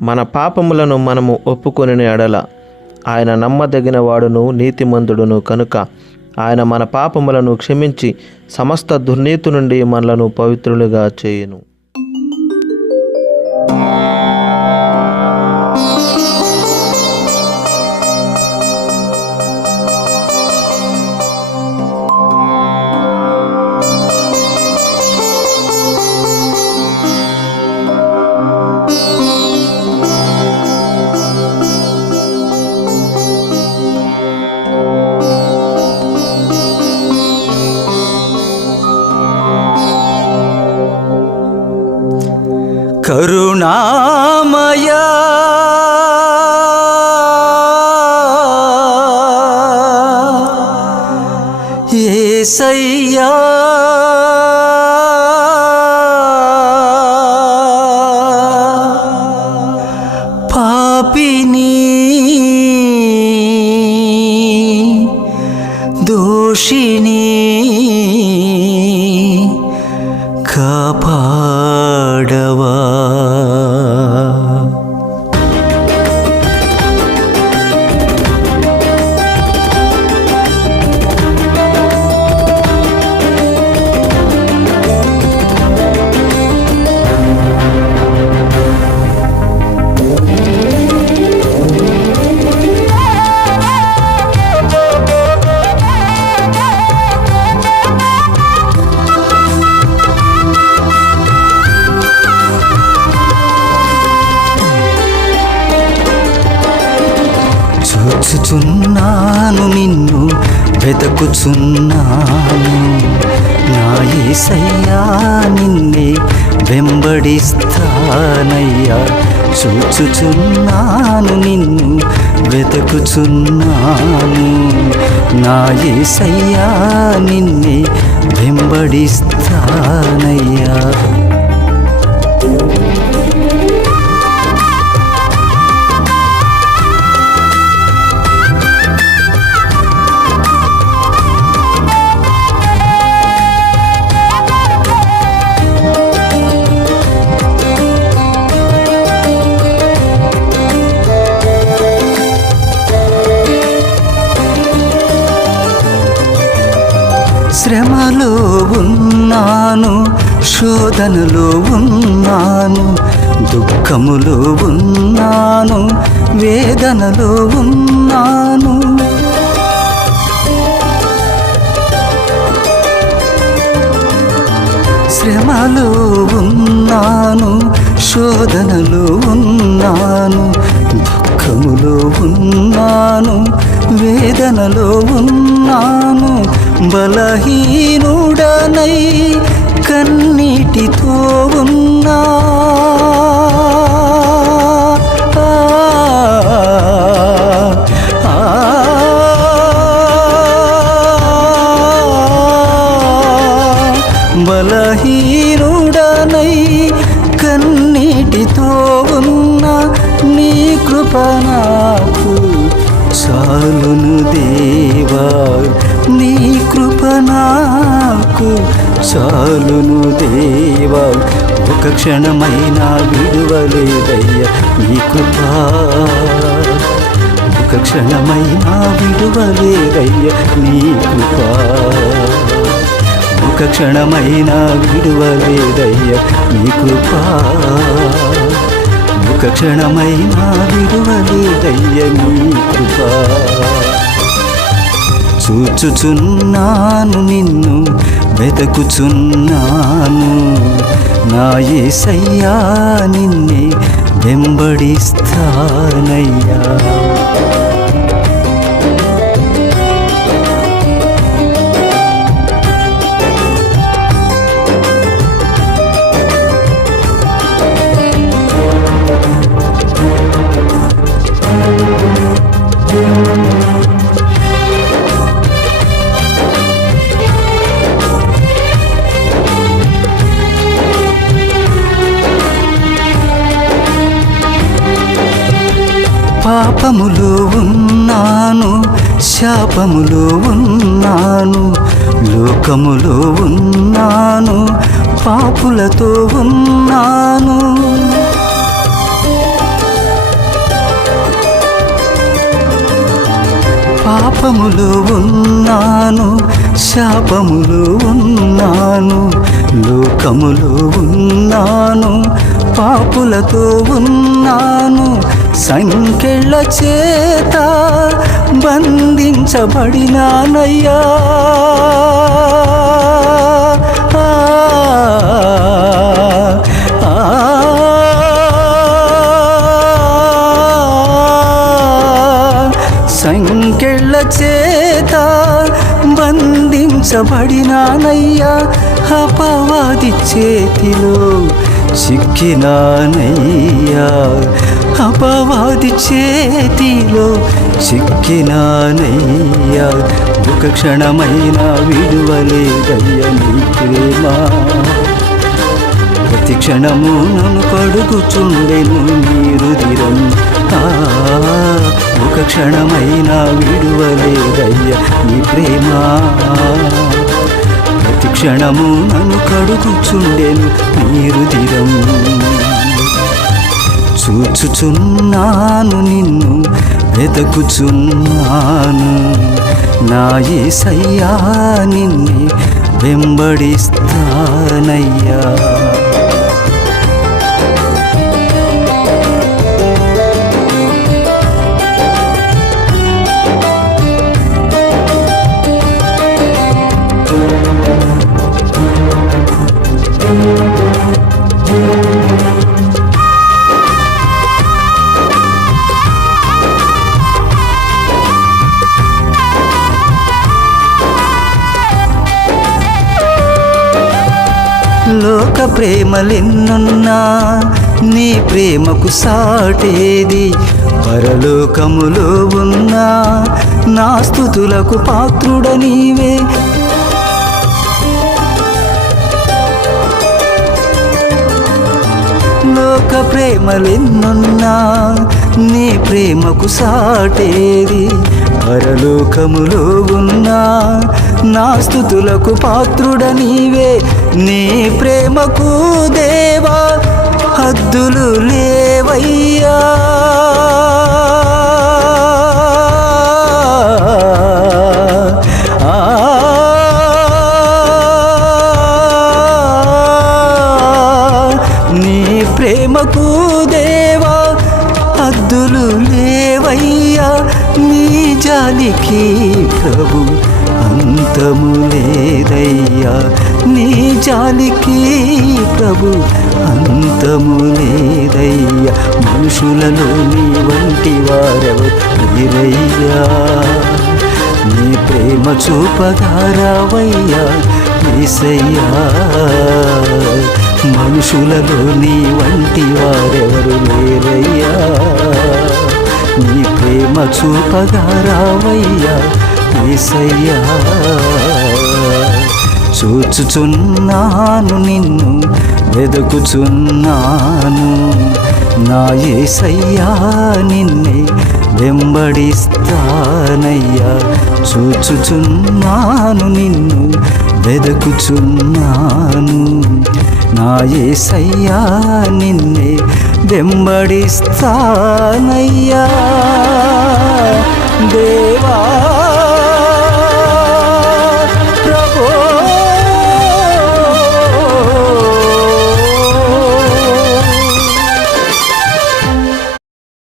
మన పాపములను మనము ఒప్పుకొని ఎడల ఆయన నమ్మదగిన వాడును నీతిమంతుడును కనుక ఆయన మన పాపములను క్షమించి సమస్త దుర్నీతి నుండి మనలను పవిత్రులుగా చేయును. కరుణామయ. ఏసయ్యా. పాపిని దోషిని వెతకుచున్నాను. నా ఏసయ్యా నిన్నే వెంబడిస్తానయ్యా. చూచుచున్నాను నిన్ను వెతకుచున్నాను. నా ఏసయ్యా నిన్నే వెంబడిస్తానయ్యా. శోధనలో ఉన్నాను దుఃఖములో ఉన్నాను వేదనలో ఉన్నాను. శ్రమలో ఉన్నాను శోధనలో ఉన్నాను దుఃఖములో ఉన్నాను వేదనలో ఉన్నాను. బలహీనుడనై కన్నీటితో చాలును దేవా ఒక క్షణమైనా విడువలేదయ్యా నీ కృప. ఒక క్షణమైనా విడువలేదయ్యా నీ కృప. ఒక క్షణమైనా విడువలేదయ్యా నీ కృప. ఒక క్షణమైనా విడువలేదయ్య నీ కృప. చూచుచున్నాను నిన్ను వెతుకుచున్నాను. నా ఏసయ్యా నిన్నే వెంబడిస్తానయ్యా. పాపములు ఉన్నాను శాపములో ఉన్నాను లోకములు ఉన్నాను పాపులతో ఉన్నాను. పాపములు ఉన్నాను శాపములు ఉన్నాను లోకములో ఉన్నాను పాపులతో ఉన్నాను సంకెళ్ళ చేత బంధించబడినానయ్యా ఆ, సంకెళ్ళ చేత బంధించబడినానయ్యా అపవాది చేతిలో చిక్కినానయ్యా అపవాది చేతిలో చిక్కినానయ్యా ఒక క్షణమైన విడువలేదయ్య నీ ప్రేమ. ప్రతి క్షణము నన్ను కడుగుచుండెను నీరుదిరం ఆ, ఒక క్షణమైన విడువలేదయ్య నీ ప్రేమ. ప్రతి క్షణము నన్ను కడుగుచుండెను నీరుదిరం చూచుచున్నాను నిన్ను వెతకుచున్నాను. నా ఏసయ్యా నిన్నే వెంబడిస్తానయ్యా. ప్రేమలెన్నున్నా నీ ప్రేమకు సాటేది పరలోకములో ఉన్నా నా స్థుతులకు పాత్రుడ నీవే. లోక ప్రేమలెన్నున్నా నీ ప్రేమకు సాటేది. పరలోకములో ఉన్నా నా స్థుతులకు పాత్రుడ నీవే నీ ప్రేమకు దేవా హద్దులు లేవయ్యా. జాలికి ప్రభు అంతము లేదయ్యా. నీ జాలికి ప్రభు అంతము లేదయ్యా. మనుషులలో నీ వంటి వారెవరు వీరయ్యా నీ ప్రేమ చూపగారావయ్యా ఈసయ్యా మనుషులలో నీ వంటి వారెవరు లేరయ్యా. నీ ప్రేమ చూపగారావయ్యా ఏసయ్యా. చూచుచున్నాను నిన్ను వెదుకుచున్నాను. నా ఏసయ్యా నిన్నే వెంబడిస్తానయ్యా. చూచుచున్నాను నిన్ను వెదకుచున్నాను. నా ఏసయ్యా నిన్నే వెంబడిస్తానయ్యా. దేవా